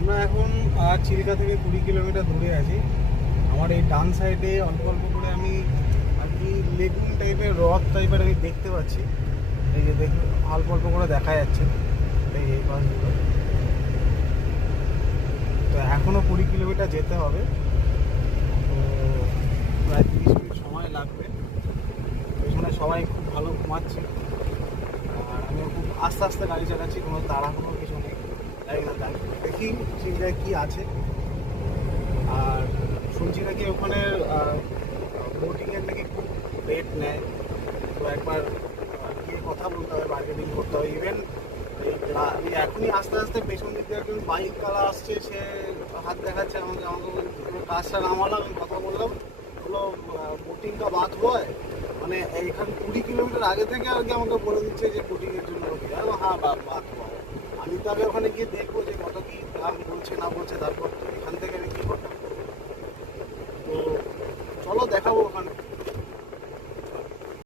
আমরা এখন চিল্কা থেকে 20 কিলোমিটার দূরে আছি। আমার এই ডান সাইডে অল্প অল্প করে আমি আর কি লেগুন টাইপের হ্রদ টাইপের আমি দেখতে পাচ্ছি। এই যে দেখুন অল্প অল্প করে দেখা যাচ্ছে এই পাশগুলো। তো এখনও 20 কিলোমিটার যেতে হবে, তো প্রায় 30 মিনিট সময় লাগবে। পেছনে সবাই খুব ভালো ঘুমাচ্ছে আর আমিও খুব আস্তে আস্তে গাড়ি চালাচ্ছি, কোনো তাড়াহুড়ো কিছু নেই। দেখি চিন্তায় কী আছে। আর শুনছি নাকি ওখানে বোটিংয়ের নাকি খুব রেট নেয়, তো একবার গিয়ে কথা বলতে হবে, বার্গেনিং করতে হবে। ইভেন আমি এখনই আস্তে আস্তে পেছন দিক দিয়ে একজন বাইক কালা আসছে, সে হাত দেখাচ্ছে আমাকে, কাজটা নামালাম, আমি কথা বললাম, হলো বোটিংটা বাদ হয় মানে এখানে 20 কিলোমিটার আগে থেকে আর কি আমাকে বলে দিচ্ছে যে বোটিংয়ের জন্য হ্যাঁ বাদ হয়। আমি তো আগে ওখানে গিয়ে দেখবো যে কত কি দাম বলছে না বলছে, তারপর তো এখান থেকে আমি কী করতাম। তো চলো দেখাবো ওখানে।